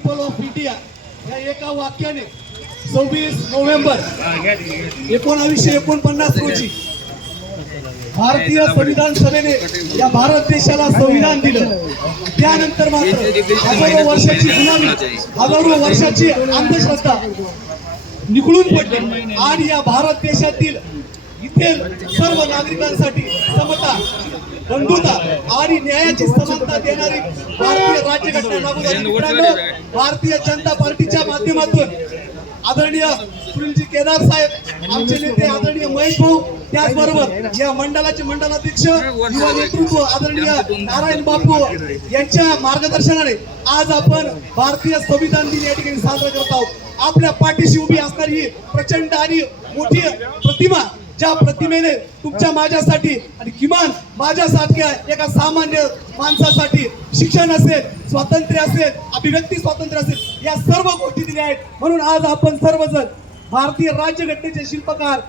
People of India या एका वाक्याने 26 नोव्हेंबर 1949 रोजी भारतीय संविधान सभेने या भारत देशाला संविधान दिलं। त्यानंतर मात्र हजारो वर्षाची गुलामी, हजारो वर्षाची अंधश्रद्धा निघून पडली आणि या भारत देशातील इथेल सर्व नागरिकांसाठी समता, बंधुता आणि न्यायाची समानता देणारी भारतीय राज्यघटना लागू झाली। मित्रांनो, भारतीय जनता पार्टीच्या माध्यमातून आदरणीय सुनीलजी केदार साहेब, आमचे नेते आदरणीय महेश भाऊ, त्याचबरोबर या मंडळाचे मंडलाध्यक्ष युवा नेतृत्व आदरणीय नारायण बापू यांच्या मार्गदर्शनाने आज आपण भारतीय संविधान दिन या ठिकाणी साजरा करत आहोत। आपल्या पाठीशी उभी असणारी ही प्रचंड आणि मोठी प्रतिमा, ज्या प्रतिमेने तुमच्या माझ्यासाठी आणि किमान माझ्यासारख्या एका सामान्य माणसासाठी शिक्षण असेल, स्वातंत्र्य असेल, अभिव्यक्ती स्वातंत्र्य असेल, या सर्व गोष्टी दिल्या आहेत। म्हणून आज आपण सर्वजण भारतीय राज्यघटनेचे शिल्पकार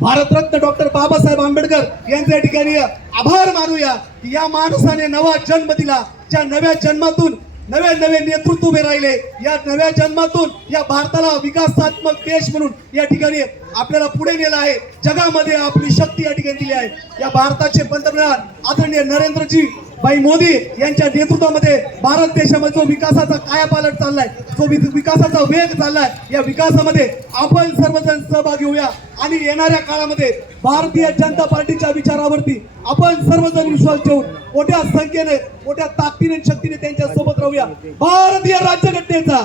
भारतरत्न डॉक्टर बाबासाहेब आंबेडकर यांच्या ठिकाणी आभार मानूया की या माणसाने नवा जन्म दिला, ज्या नव्या जन्मातून नवे नवे नेतृत्व उभे राहिले, या नव्या जन्मातून या भारताला विकासात्मक देश म्हणून या ठिकाणी आपल्याला पुढे नेला आहे, जगामध्ये आपली शक्ती या ठिकाणी दिली आहे। या भारताचे पंतप्रधान आदरणीय नरेंद्रजी भाई मोदी यांच्या नेतृत्वामध्ये भारत देशामध्ये जो विकासाचा कायापालट चाललाय, जो विकासाचा वेग चाललाय, या विकासामध्ये आपण सर्वजण सहभागी होऊया आणि येणाऱ्या काळामध्ये भारतीय जनता पार्टीच्या विचारावरती आपण सर्वजण विश्वास ठेवून मोठ्या संख्येने, मोठ्या ताकदीने, शक्तीने त्यांच्या सोबत राहूया। भारतीय राज्यघटनेचा,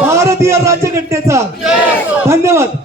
भारतीय राज्यघटनेचा धन्यवाद।